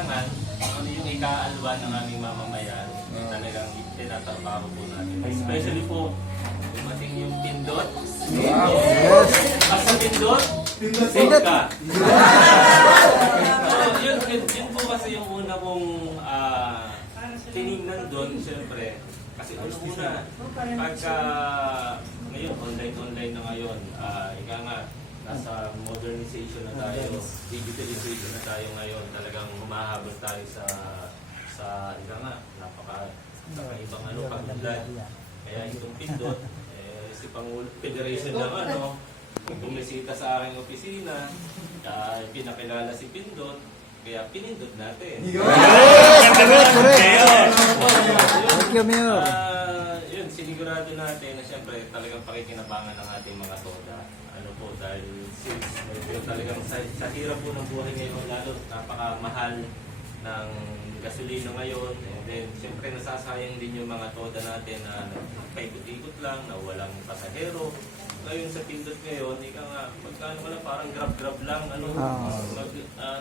kailangan, yung ikaalwa ng aming mamamayan, talagang tinatrabaho po natin. Especially po, dumating yung pindot. Basta pindot, save ka. Yun po kasi yung una kong tinignan doon, siyempre. Kasi una, pagka ngayon, online na ngayon, ika nga, nasa modernization na tayo, digitalization na tayo ngayon, talagang humahabol tayo sa ika nga, napaka-ibang pag-unlad. Kaya itong pindot, si Pangulo Federation naman, bumisita sa aking opisina, pinakilala si Pindot, kaya pinindot natin. Thank you, Mayor. Yun, sinigurado natin na siyempre talagang pakikinabangan ng ating mga toda. Ano po, dahil since talagang sa hirap po ng buhay ngayon, lalo napakamahal ng gasolina ngayon, and then siyempre nasasayang din yung mga toda natin na paikot-ikot lang, na walang pasahero. Ngayon sa Pindot ngayon, ika nga, magkano ka lang, parang grab lang, ano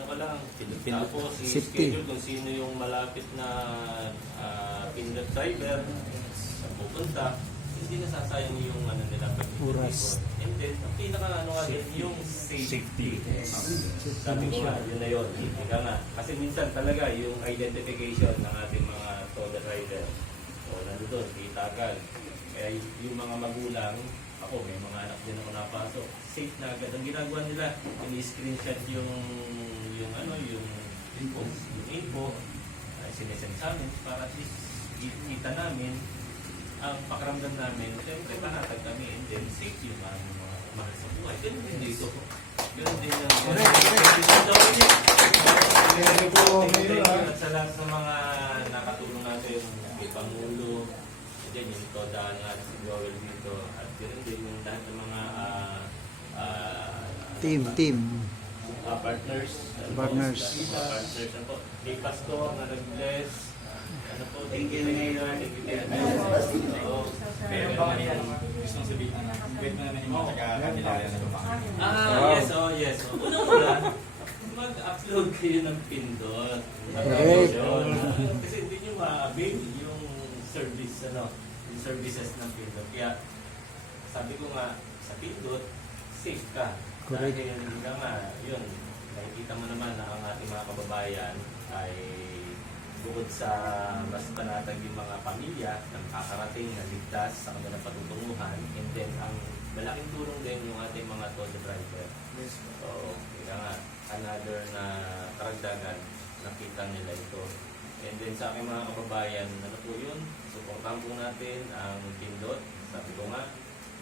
ka lang, tapos i-schedule kung sino yung malapit na Pindot driver sa pupunta, hindi nasasayang yung ano nila pag-ikot. And then, ang pinaka-ano nga din, yung safety. Sabi ko nga, yun na yun. Ika nga, kasi minsan talaga yung identification ng ating mga toda driver, o nandun, kitagad. Kaya yung mga magulang, ako, may mga anak din ako napasok. Safe na agad. Ang ginagawa nila, in-screenshot yung info, sinesend sa amin para at least kita namin ang pakiramdam namin. Siyempre, panatag kami and then safe yung mga mahal sa buhay. Ganun din dito. Ganun din yung at sa lahat ng mga nakatulong natin, kay Pangulo, and yung toda nga si Joel dito, at ganun din yung lahat ng mga Team. partners. Partners na po. Kay Pastor na nag-bless. Ano po, thank you Mayor. Thank you Mayor. Meron ba kanina gustong sabihin? Wait mo naman yung mga taga-Candelaria na lumakas. Yes. Unang-una, mag-upload kayo ng Pindot. Kasi hindi nyo ma-avail yung service, yung services ng Pindot. Kaya, sabi ko nga, sa Pindot, safe ka. Correct. Dahil hindi ka nga, yun, nakikita mo naman na ang ating mga kababayan ay bukod sa mas panatag yung mga pamilya na makakarating na ligtas sa kanilang patutunguhan, and then ang malaking tulong din yung ating mga toda driver. So, kaya nga, another na karagdagan, nakita nila ito. And then sa aking mga kababayan, ano po yun? Suportahan po natin ang Pindot. Sabi ko nga,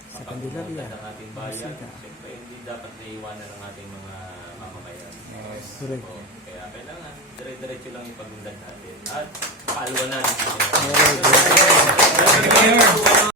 Sa Candelaria. ng ating bayan. Siyempre, hindi dapat naiwanan ng ating mga mamamayan. Correct. So, kaya kailangan, dire-diretso lang ipag-undan natin. At paalwanan. Correct.